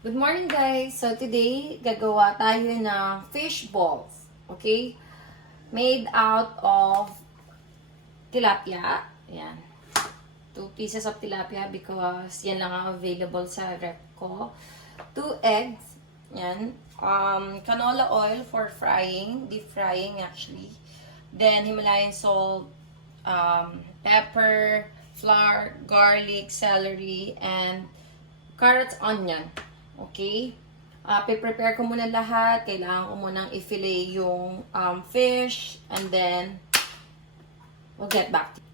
Good morning guys! So today, gagawa tayo ng fish balls. Okay? Made out of tilapia. Ayan. 2 pieces of tilapia because yan lang ang available sa rep ko. 2 eggs. Yan. Canola oil for frying. Deep frying actually. Then Himalayan salt, pepper, flour, garlic, celery, and carrots, onion. Okay? Pe-prepare ko muna lahat. Kailangan ko munang i-fillet yung fish. And then, we'll get back to you.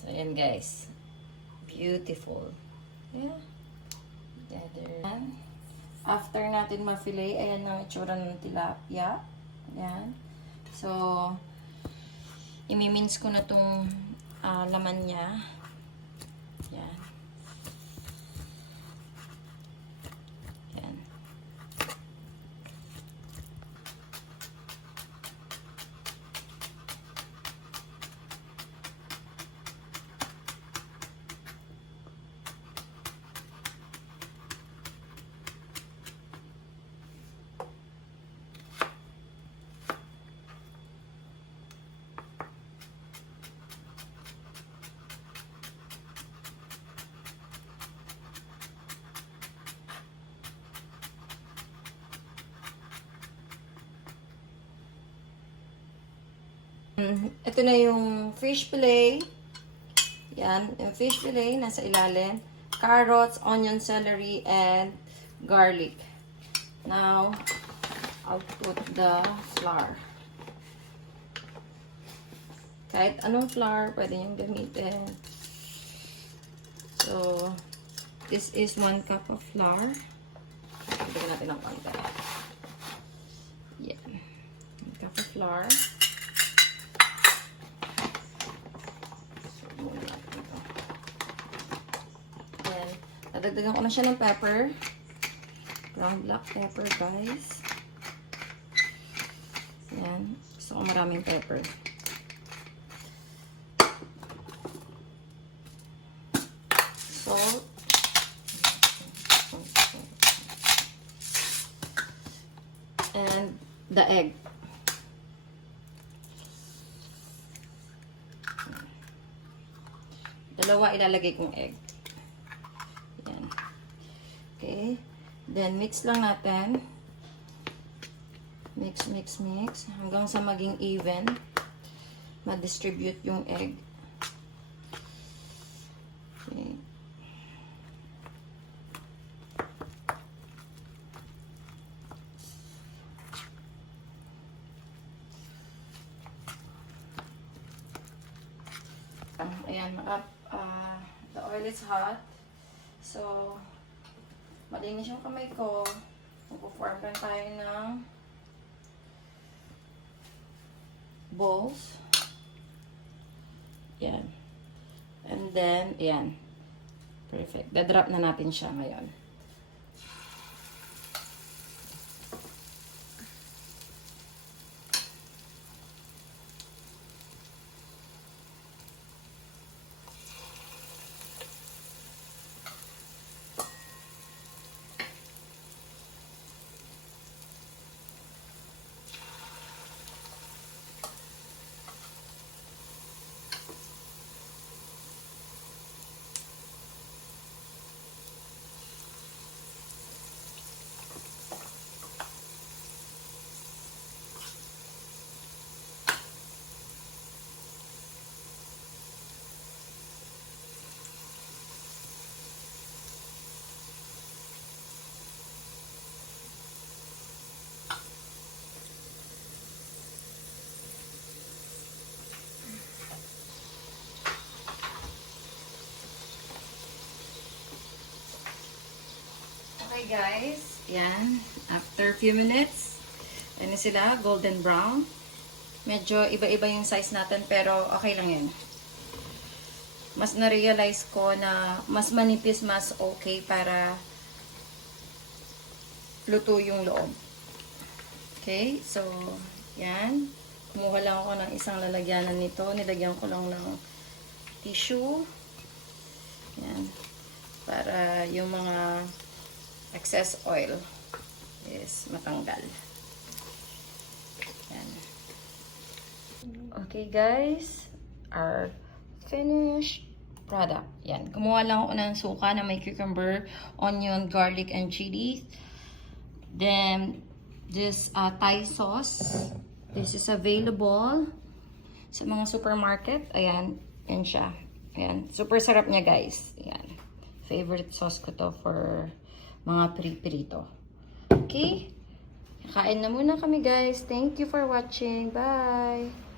So, ayan guys. Beautiful. Yeah. Together. After natin ma-fillet, ayan ang itsura ng tilapia. Ayan. So, imimins ko na tong laman niya. Ayan. Ayan. Ito na yung fish fillet. Yan, yung fish fillet nasa ilalim. Carrots, onion, celery, and garlic. Now, I'll put the flour. Kahit anong flour, pwede niyong gamitin. So, this is 1 cup of flour. Pagdagan natin ng konti. Yan. 1 cup of flour. Dadagdagan ko na siya ng pepper. Ground black pepper, guys. Ayan. Gusto ko maraming pepper. Salt. And the egg. Dalawa ilalagay kong egg. Okay. Then, mix lang natin. Mix, mix, mix. Hanggang sa maging even. Ma-distribute yung egg. Okay. Ayan. The oil is hot. So, malinis yung kamay ko. Magpo-form lang tayo ng balls. Yan. And then, yan. Perfect. Dadrop na natin siya ngayon. Okay guys, yan. After a few minutes, yan na sila, golden brown. Medyo iba-iba yung size natin, pero okay lang yan. Mas na-realize ko na mas manipis, mas okay para luto yung loob. Okay, so, yan. Kumuha lang ako ng isang lalagyanan nito. Nilagyan ko lang ng tissue. Yan. Para yung mga excess oil is matanggal. Yan. Okay, guys. Our finished product. Yan. Kumuha lang ako ng suka na may cucumber, onion, garlic, and chili. Then, this Thai sauce. This is available sa mga supermarket. Ayan. Yan siya. Ayan. Super sarap niya, guys. Ayan. Favorite sauce ko to for mga pirito. Okay? Kain na muna kami, guys. Thank you for watching. Bye!